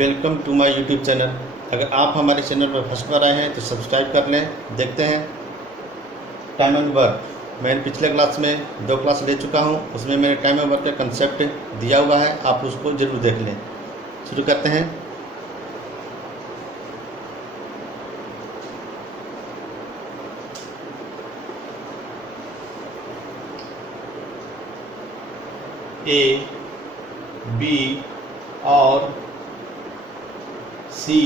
Welcome to my YouTube channel. अगर आप हमारे चैनल पर फर्स्ट बार आए हैं तो सब्सक्राइब कर लें। देखते हैं टाइम एंड वर्क। मैंने पिछले क्लास में 2 क्लास ले चुका हूं, उसमें मैंने टाइम एंड वर्क का कंसेप्ट दिया हुआ है, आप उसको ज़रूर देख लें। शुरू करते हैं। ए, बी और सी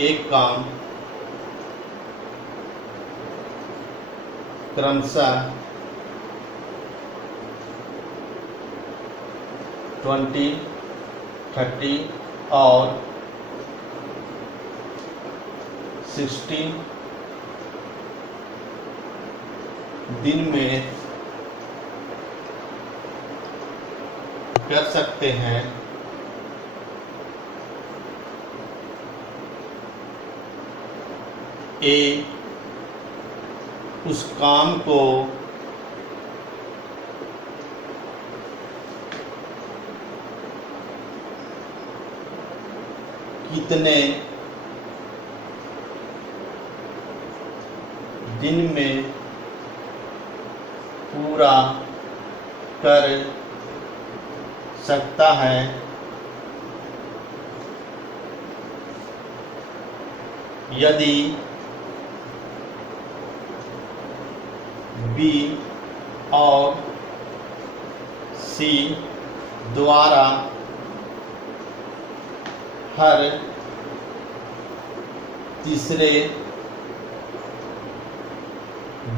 एक काम क्रमशः 20, 30 और 60 दिन में कर सकते हैं। ए उस काम को कितने दिन में पूरा कर सकता है। यदि बी और सी द्वारा हर तीसरे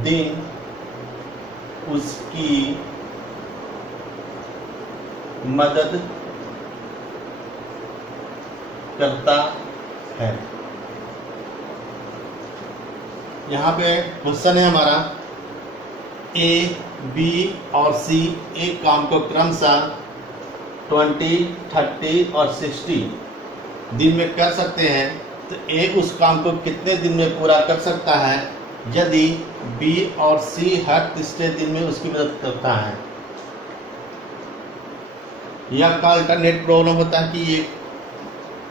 दिन उसकी मदद करता है। यहाँ पे क्वेश्चन है हमारा, ए, बी और सी एक काम को क्रमशः 20, 30 और 60 दिन में कर सकते हैं, तो ए उस काम को कितने दिन में पूरा कर सकता है यदि बी और सी हर तीसरे दिन में उसकी मदद करता है। यह का अल्टरनेट प्रॉब्लम होता है कि ये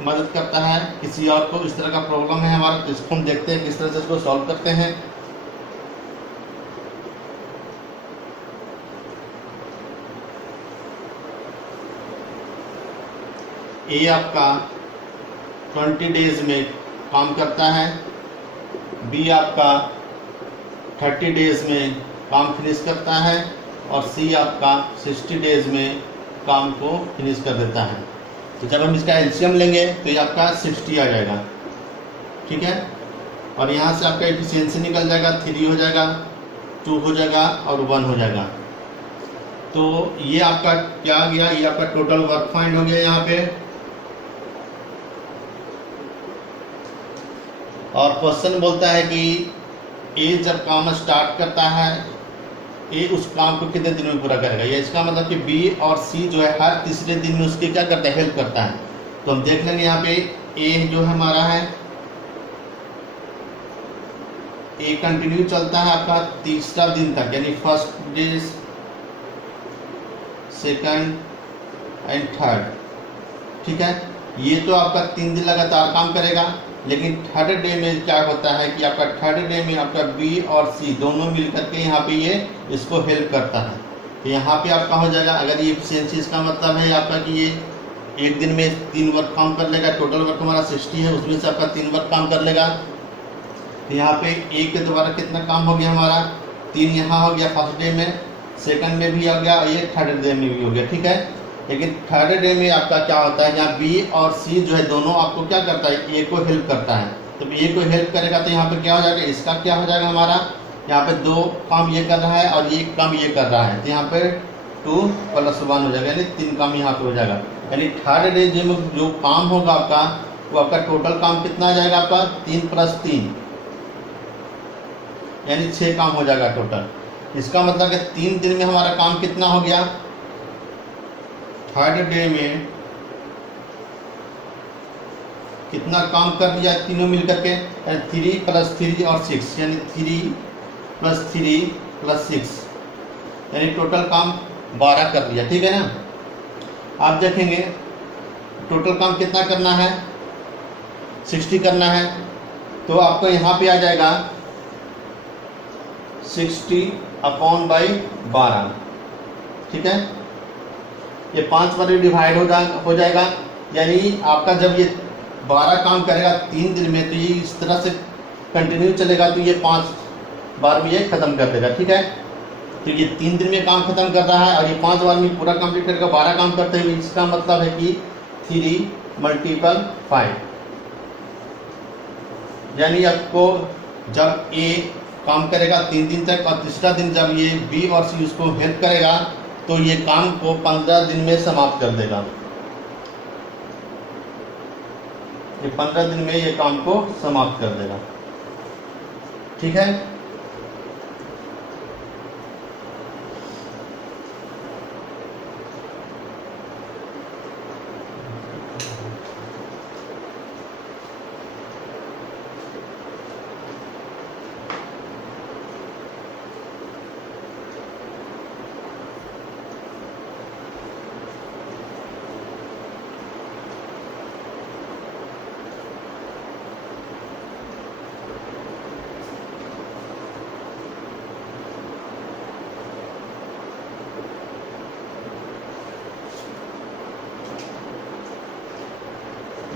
मदद करता है किसी और को, इस तरह का प्रॉब्लम है हमारा। तो इसको हम देखते हैं किस तरह से इसको सॉल्व करते हैं। ए आपका 20 डेज में काम करता है, बी आपका 30 डेज में काम फिनिश करता है और सी आपका 60 डेज में काम को फिनिश कर देता है। तो जब हम इसका एलसीएम लेंगे तो ये आपका 60 आ जाएगा, ठीक है। और यहाँ से आपका एफिशिएंसी निकल जाएगा, 3 हो जाएगा, 2 हो जाएगा और 1 हो जाएगा। तो ये आपका क्या आ गया, ये आपका टोटल वर्क फाइंड हो गया यहाँ पे। और क्वेश्चन बोलता है कि ए जब काम स्टार्ट करता है, ए उस काम को कितने दिन में पूरा करेगा। या इसका मतलब कि बी और सी जो है हर तीसरे दिन में उसके क्या करता है, हेल्प करता है। तो हम देख लेंगे यहाँ पे ए जो है हमारा है, ए कंटिन्यू चलता है आपका तीसरा दिन तक, यानी first day, second and third, ठीक है। ये तो आपका 3 दिन लगातार काम करेगा। लेकिन थर्ड डे में क्या होता है कि आपका थर्ड डे में आपका बी और सी दोनों मिलकर के यहाँ पे ये इसको हेल्प करता है। तो यहाँ पे आपका हो जाएगा, अगर ये एफिशिएंसी, इसका मतलब है आपका कि ये एक दिन में 3 वर्क काम कर लेगा। टोटल वर्क हमारा 60 है, उसमें से आपका 3 वर्क काम कर लेगा। तो यहाँ पे ए के द्वारा कितना काम हो गया हमारा, 3 यहाँ हो गया फर्स्ट डे में, सेकंड में भी हो गया और ये थर्ड डे में भी हो गया, ठीक है। लेकिन थर्ड डे में आपका क्या होता है, यहाँ बी और सी जो है दोनों आपको क्या करता है, ए को हेल्प करता है। तो ए को हेल्प करेगा तो यहाँ पे क्या हो जाएगा, इसका क्या हो जाएगा हमारा, यहाँ पे 2 काम ये कर रहा है और 1 काम ये कर रहा है। तो यहाँ पे 2 + 1 हो जाएगा, यानी 3 काम यहाँ पे हो जाएगा। यानी थर्ड डे जो काम होगा आपका, वो आपका टोटल काम कितना आ जाएगा आपका, 3 + 3 यानी 6 काम हो जाएगा टोटल। इसका मतलब कि 3 दिन में हमारा काम कितना हो गया, थर्ड डे में कितना काम कर दिया तीनों मिलकर के, 3 + 3 और 6, यानी 3 + 3 + 6, यानी टोटल काम 12 कर दिया, ठीक है ना। आप देखेंगे टोटल काम कितना करना है, 60 करना है। तो आपको यहाँ पे आ जाएगा 60/12, ठीक है। ये 5 बार डिवाइड हो जाएगा, यानी आपका जब ये 12 काम करेगा 3 दिन में, तो ये इस तरह से कंटिन्यू चलेगा, तो ये 5 बार में ये खत्म कर देगा, ठीक है। तो ये 3 दिन में काम खत्म कर रहा है और ये 5 बार में पूरा कंप्लीट करेगा। 12 काम करते हुए इसका मतलब है कि 3 × 5, यानी आपको जब ए काम करेगा 3 दिन तक और तीसरा दिन जब ये बी और सी उसको हेल्प करेगा, तो ये काम को 15 दिन में समाप्त कर देगा। ये 15 दिन में ये काम को समाप्त कर देगा, ठीक है।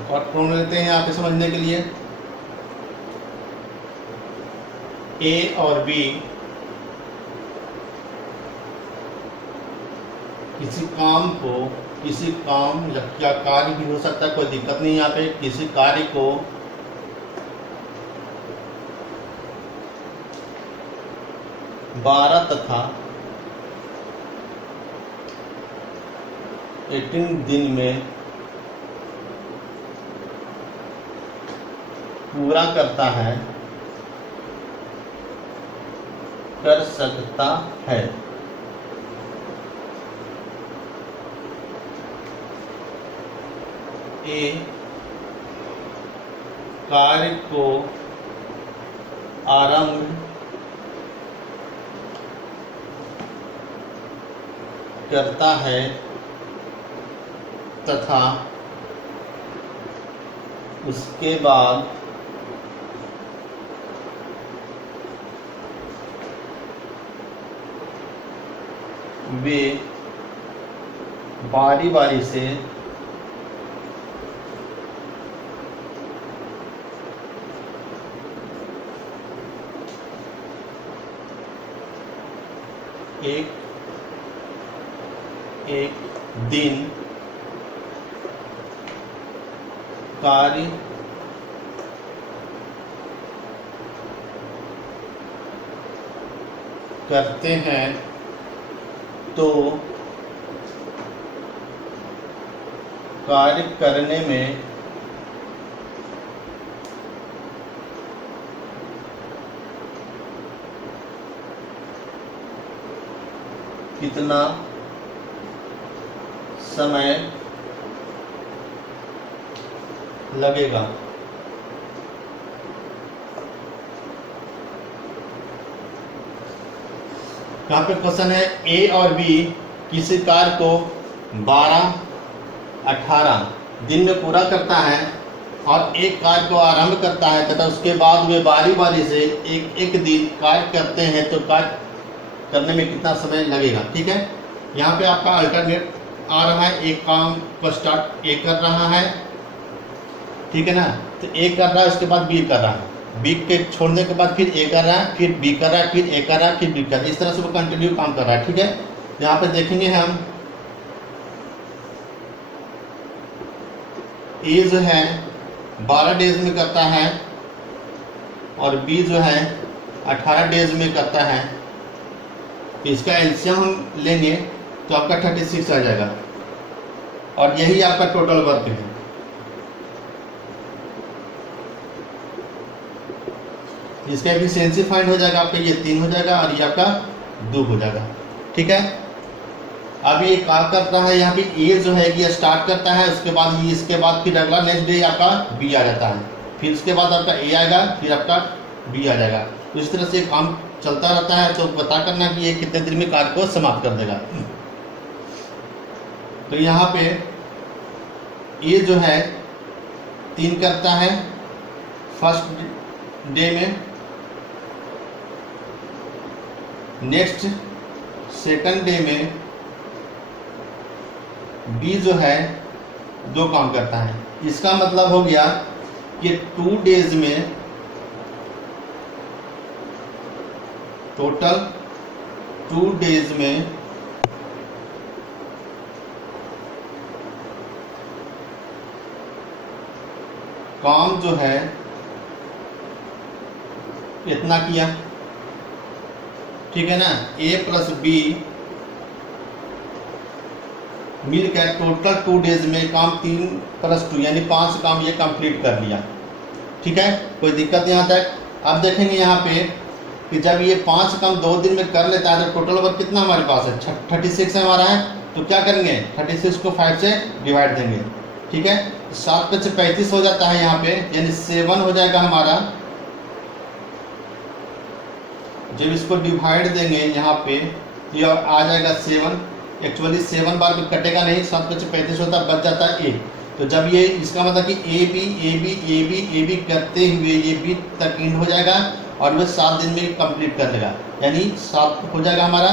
और प्रोन लेते हैं यहाँ पे समझने के लिए। ए और बी किसी काम या कार्य भी हो सकता है, कोई दिक्कत नहीं। यहाँ पे किसी कार्य को बारह तथा 18 दिन में पूरा कर सकता है। ए कार्य को आरंभ करता है तथा उसके बाद वे बारी बारी से एक दिन कार्य करते हैं, तो कार्य करने में कितना समय लगेगा। यहाँ पे क्वेश्चन है ए और बी किसी कार्य को 12-18 दिन में पूरा करता है और एक कार्य को आरंभ करता है तथा उसके बाद वे बारी बारी से एक दिन कार्य करते हैं, तो कार्य करने में कितना समय लगेगा, ठीक है। यहाँ पे आपका अल्टरनेट आ रहा है, एक काम को स्टार्ट ए कर रहा है, ठीक है ना, तो ए कर रहा है, उसके बाद बी कर रहा है, बी के छोड़ने के बाद फिर ए कर रहा है, फिर बी कर रहा है, फिर ए कर रहा है, फिर बी कर रहा है, इस तरह से वो कंटिन्यू काम कर रहा है, ठीक है। यहाँ पे देखेंगे हम ए जो है 12 डेज में करता है और बी जो है 18 डेज में करता है। इसका एलसीएम हम लेंगे तो आपका 36 आ जाएगा और यही आपका टोटल वर्क है। इसका एफिशिएंसी फाइंड हो जाएगा आपका, ये 3 हो जाएगा और ये आपका 2 हो जाएगा, ठीक है। अब ये क्या करता है, यहाँ पे ए जो है ये स्टार्ट करता है, उसके बाद ये, इसके बाद फिर अगला नेक्स्ट डे आपका बी आ जाता है, फिर उसके बाद आपका ए आएगा, फिर आपका बी आ जाएगा। तो इस तरह से काम चलता रहता है। तो पता करना कि ये कितने दिन में कार्य को समाप्त कर देगा। तो यहाँ पे ए जो है 3 करता है फर्स्ट डे में, नेक्स्ट सेकंड डे में बी जो है 2 काम करता है। इसका मतलब हो गया कि 2 डेज में टोटल 2 डेज में काम जो है इतना किया, ठीक है ना। ए प्लस बी मिलकर टोटल 2 डेज में काम 3 + 2 यानी 5 काम ये कंप्लीट कर लिया, ठीक है। कोई दिक्कत यहाँ तक। अब देखेंगे यहाँ पे कि जब ये 5 काम 2 दिन में कर लेता है तो टोटल वर्क कितना हमारे पास है, 36 हमारा है। तो क्या करेंगे, 36 को 5 से डिवाइड देंगे, ठीक है। 7 × 5 = 35 हो जाता है यहाँ पे, यानी 7 हो जाएगा हमारा। जब इसको डिवाइड देंगे यहाँ पे ये आ जाएगा 7। एक्चुअली 7 बार भी कटेगा नहीं, 7 × 5 = 35 होता है, बच जाता है 1। तो जब ये इसका मतलब कि ए बी करते हुए ये बी तक एंड हो जाएगा और वह 7 दिन में कंप्लीट कर देगा, यानी 7 हो जाएगा हमारा।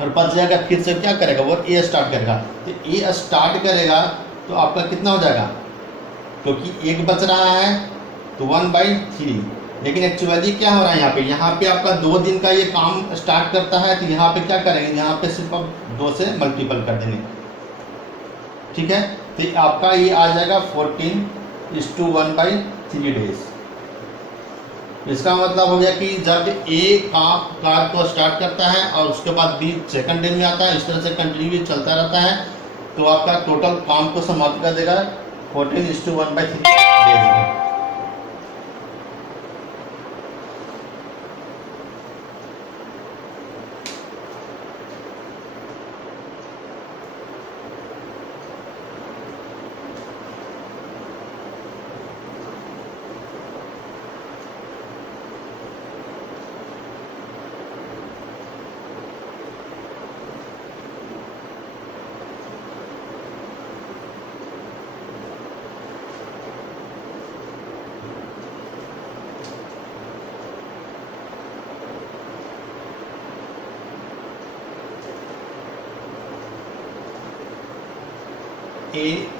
और बच जाएगा, फिर से क्या करेगा वो ए स्टार्ट करेगा। तो ए स्टार्ट करेगा तो आपका कितना हो जाएगा, क्योंकि 1 बच रहा है तो 1/3। लेकिन एक्चुअली क्या हो रहा है यहाँ पे आपका 2 दिन का ये काम स्टार्ट करता है, तो यहाँ पे क्या करेंगे, यहाँ पे सिर्फ आप 2 से मल्टीपल कर देंगे, ठीक है। तो आपका ये आ जाएगा 14:1/3 डेज। इसका मतलब हो गया कि जब ए कार को स्टार्ट करता है और उसके बाद बी सेकंड डे में आता है, इस तरह से कंटिन्यू चलता रहता है, तो आपका टोटल काम को समाप्त कर देगा 14:1/3 डेज में।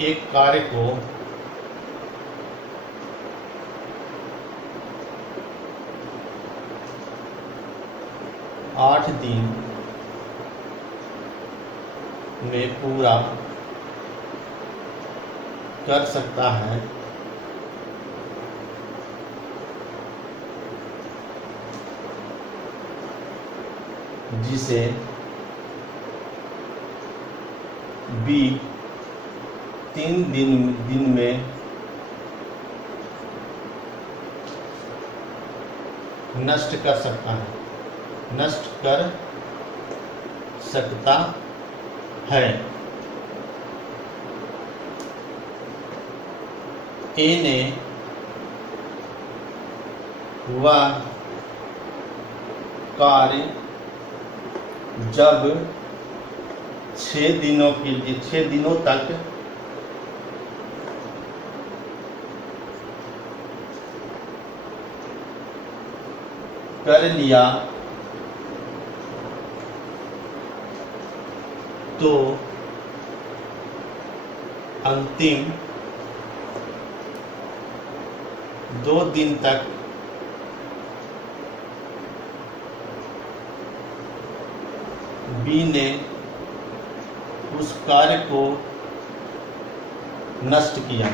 एक कार्य को आठ दिन में पूरा कर सकता है, जिसे बी 3 दिन में नष्ट कर सकता है। ए ने वह कार्य जब 6 दिनों तक कर लिया तो अंतिम 2 दिन तक बी ने उस कार्य को नष्ट किया।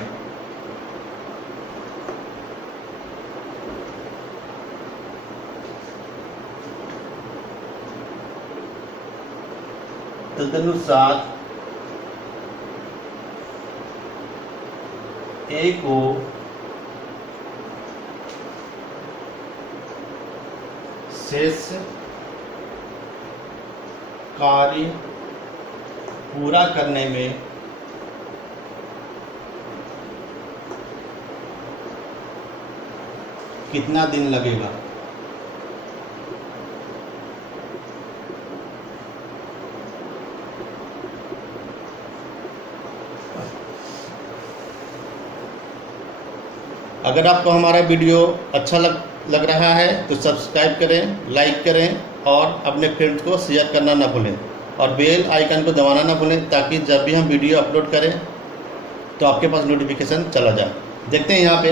तदनुसार ए को शेष कार्य पूरा करने में कितना दिन लगेगा। अगर आपको हमारा वीडियो अच्छा लग रहा है तो सब्सक्राइब करें, लाइक करें और अपने फ्रेंड्स को शेयर करना ना भूलें और बेल आइकन को दबाना ना भूलें, ताकि जब भी हम वीडियो अपलोड करें तो आपके पास नोटिफिकेशन चला जाए। देखते हैं यहाँ पे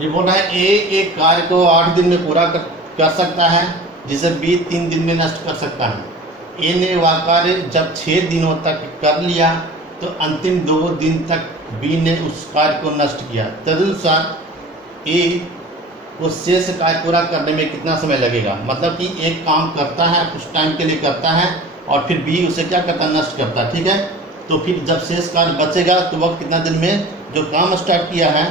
ये बोल रहा है ए एक कार्य को 8 दिन में पूरा कर सकता है, जिसे बी 3 दिन में नष्ट कर सकता है। ए ने वह कार्य जब 6 दिनों तक कर लिया तो अंतिम 2 दिन तक बी ने उस कार्य को नष्ट किया। तदनुसार ए उस शेष कार्य पूरा करने में कितना समय लगेगा। मतलब कि एक काम करता है, कुछ टाइम के लिए करता है और फिर बी उसे क्या करता है, नष्ट करता है। ठीक है, तो फिर जब शेष कार्य बचेगा तो वह कितना दिन में जो काम स्टार्ट किया है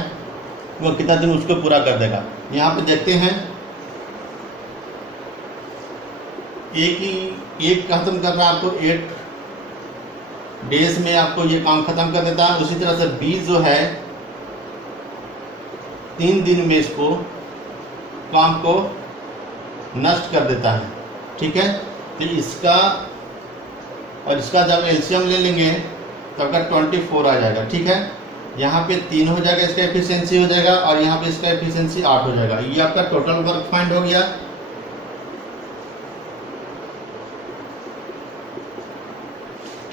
वो कितना दिन उसको पूरा कर देगा। यहाँ पे देखते हैं एक खत्म कर रहा है आपको 8 डेज में, आपको ये काम खत्म कर देता है। उसी तरह से बी जो है 3 दिन में इसको काम को नष्ट कर देता है। ठीक है, तो इसका और इसका जब एलसीएम ले लेंगे तो आपका 24 आ जाएगा। ठीक है, यहाँ पे 3 हो जाएगा, इसका एफिशिएंसी हो जाएगा और यहाँ पे इसका एफिशिएंसी 8 हो जाएगा। ये आपका टोटल वर्क फाइंड हो गया।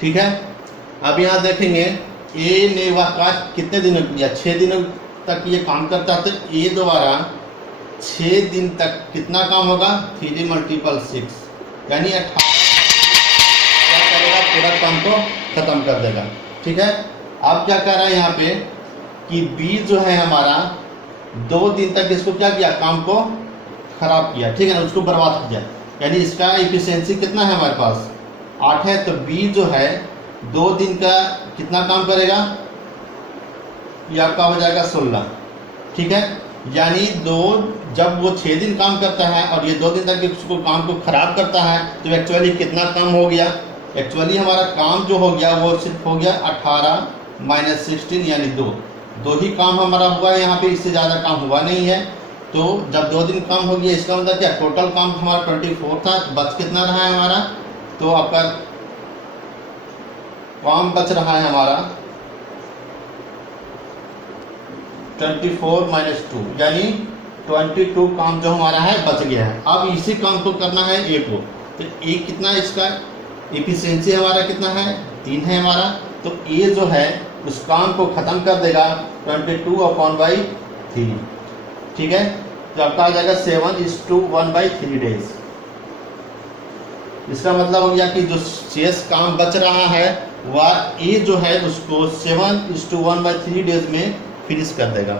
ठीक है, अब यहाँ देखेंगे ए ने वह कार्य कितने दिनों किया, 6 दिनों तक ये काम करता है। तो ए द्वारा 6 दिन तक कितना काम होगा, 3 × 6 यानी 18 क्या करेगा, पूरा काम को खत्म कर देगा। ठीक है, अब क्या कर रहा है यहाँ पे कि बी जो है हमारा 2 दिन तक इसको क्या किया, काम को खराब किया। ठीक है ना, उसको बर्बाद किया। यानी इसका एफिशिएंसी कितना है हमारे पास, 8 है। तो बी जो है 2 दिन का कितना काम करेगा, ये आपका हो जाएगा 16। ठीक है, यानी जब वो 6 दिन काम करता है और ये 2 दिन तक उसको काम को खराब करता है तो एक्चुअली कितना काम हो गया, एक्चुअली हमारा काम जो हो गया वो सिर्फ हो गया 18 - 16 यानी 2 ही काम हमारा हुआ है। यहाँ पे इससे ज़्यादा काम हुआ नहीं है। तो जब 2 दिन काम हो गया इसका मतलब क्या, टोटल काम हमारा 24 था। तो बच कितना रहा है हमारा, तो आपका काम बच रहा है हमारा 24 - 2 यानी 22 काम जो हमारा है बच गया है। अब इसी काम को करना है ए को। तो ए कितना, इसका एफिशिएंसी हमारा कितना है, 3 है हमारा। तो ए जो है उस काम को ख़त्म कर देगा 22/3। ठीक है, तो आपका आ जाएगा 7:1/3 डेज। इसका मतलब हो गया कि जो शेष काम बच रहा है वह ए जो है उसको 7:1/3 डेज में फिनिश कर देगा।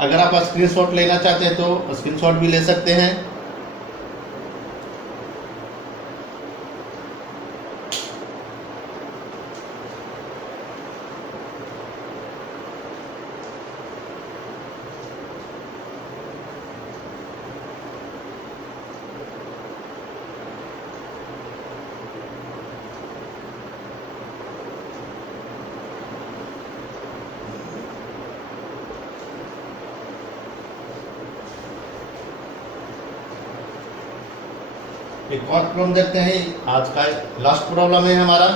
अगर आप स्क्रीनशॉट लेना चाहते हैं तो स्क्रीनशॉट भी ले सकते हैं। एक और प्रॉब्लम देखते हैं, आज का लास्ट प्रॉब्लम है हमारा।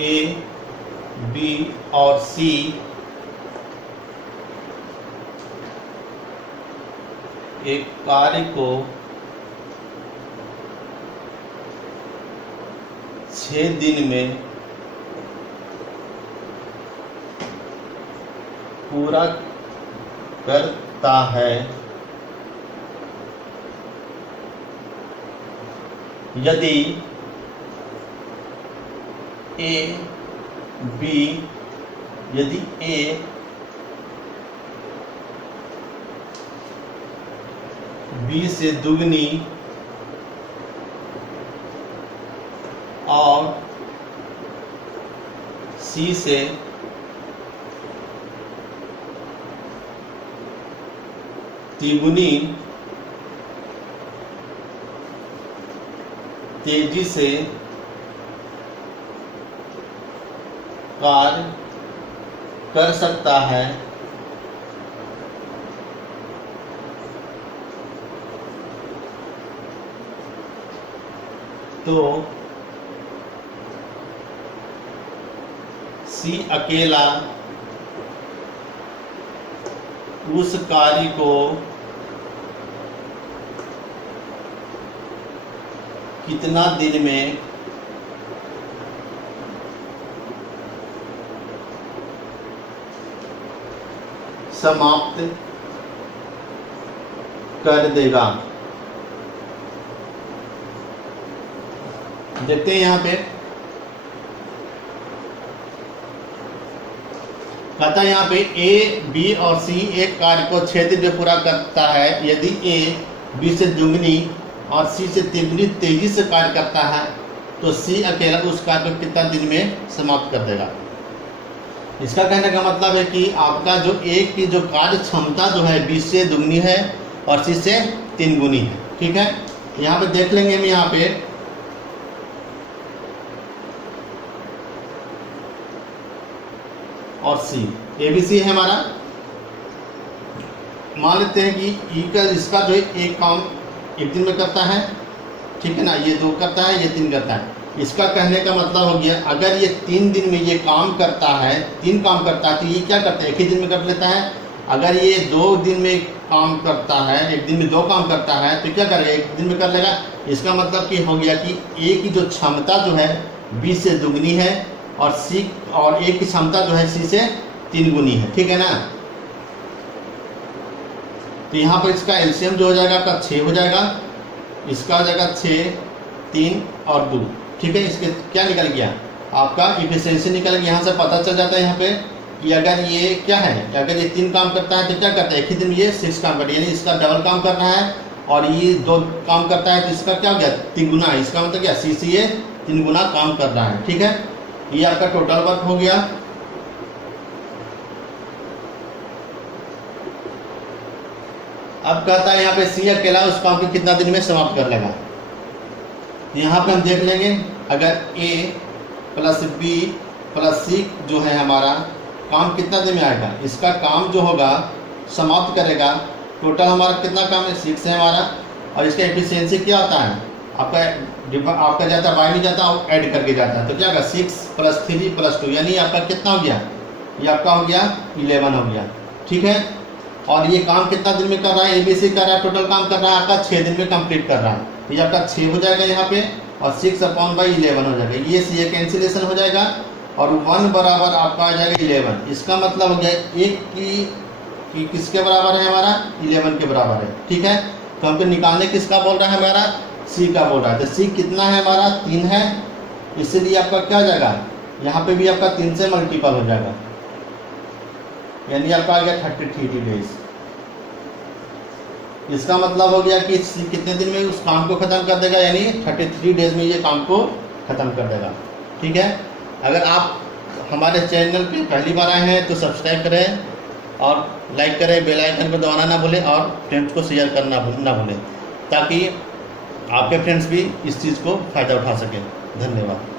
ए, बी और सी एक कार्य को 6 दिन में पूरा करता है। यदि ए बी से दुगनी और सी से तिगुनी तेजी से कार्य कर सकता है, तो सी अकेला उस कार्य को कितना दिन में समाप्त कर देगा। देखते हैं यहाँ पे कहता है यहाँ पे ए, बी और सी एक कार्य को 6 दिन में पूरा करता है। यदि ए बी से दुगनी और सी से तिगुनी तेजी से कार्य करता है तो सी अकेला उस कार्य को कितना दिन में समाप्त कर देगा। इसका कहने का मतलब है कि आपका जो ए की जो कार्य क्षमता जो है बी से दुगनी है और सी से 3 गुनी है। ठीक है, यहाँ पे देख लेंगे हम यहाँ पे और सी, ए बी सी है हमारा। मान लेते हैं कि ई का इसका जो है एक काम 1 दिन में करता है, ठीक है ना, ये 2 करता है, ये 3 करता है। इसका कहने का मतलब हो गया अगर ये 3 दिन में ये काम करता है, 3 काम करता है तो ये क्या करता है, 1 ही दिन में कर लेता है। अगर ये 2 दिन में काम करता है, 1 दिन में 2 काम करता है तो क्या करेगा, 1 दिन में कर लेगा। इसका मतलब कि हो गया कि ए की जो क्षमता जो है बी से दुगनी है और सी और ए की क्षमता जो है सी से 3 गुनी है। ठीक है ना, तो यहाँ पर इसका एलसीएम जो हो जाएगा आपका 6 हो जाएगा, इसका हो जाएगा 6, 3 और 2। ठीक है, इसके क्या निकल गया आपका इफिशिएंसी निकल गया। यहाँ से पता चल जाता है यहाँ पे कि अगर ये क्या है, अगर ये 3 काम करता है तो क्या करता है, 1 ही दिन में ये 6 काम करता है, यानी इसका डबल काम कर रहा है। और ये 2 काम करता है तो इसका क्या हो गया, 3 गुना। इसका मतलब क्या, सी से ये 3 गुना काम कर रहा है। ठीक है, ये आपका टोटल वर्क हो गया। अब कहता है यहाँ पे सी अकेला उस काम को कितना दिन में समाप्त कर लेगा। यहाँ पे हम देख लेंगे अगर ए प्लस बी प्लस सी जो है हमारा काम कितना दिन में आएगा, इसका काम जो होगा समाप्त करेगा। टोटल हमारा कितना काम है, 6 है हमारा। और इसका एफिशिएंसी क्या होता है आपका जाता है बाई नहीं जाता और ऐड करके जाता है, तो क्या होगा 6 + 3 + 2 यानी आपका कितना हो गया, ये आपका हो गया 11 हो गया। ठीक है, और ये काम कितना दिन में कर रहा है, एबीसी कर रहा है, टोटल काम कर रहा है आपका 6 दिन में कंप्लीट कर रहा है। तो ये आपका 6 हो जाएगा यहाँ पे और 6/11 हो जाएगा। ये सी कैंसिलेशन हो जाएगा और 1 बराबर आपका आ जाएगा 11। इसका मतलब हो गया 1 की किसके बराबर है, हमारा 11 के बराबर है। ठीक है, तो हमको निकालने किसका बोल रहा है, हमारा सी का बोल रहा है। तो सी कितना है हमारा 3 है, इसलिए आपका क्या हो जाएगा, यहाँ पे भी आपका 3 से मल्टीपल हो जाएगा, यानी आपका आ गया 33 डेज। इसका मतलब हो गया कि कितने दिन में उस काम को ख़त्म कर देगा, यानी 33 डेज में ये काम को ख़त्म कर देगा। ठीक है, अगर आप हमारे चैनल पे पहली बार आए हैं तो सब्सक्राइब करें और लाइक करें, बेल आइकन को दबाना ना भूलें और फ्रेंड्स को शेयर करना ना भूलें, ताकि आपके फ्रेंड्स भी इस चीज़ को फ़ायदा उठा सकें। धन्यवाद।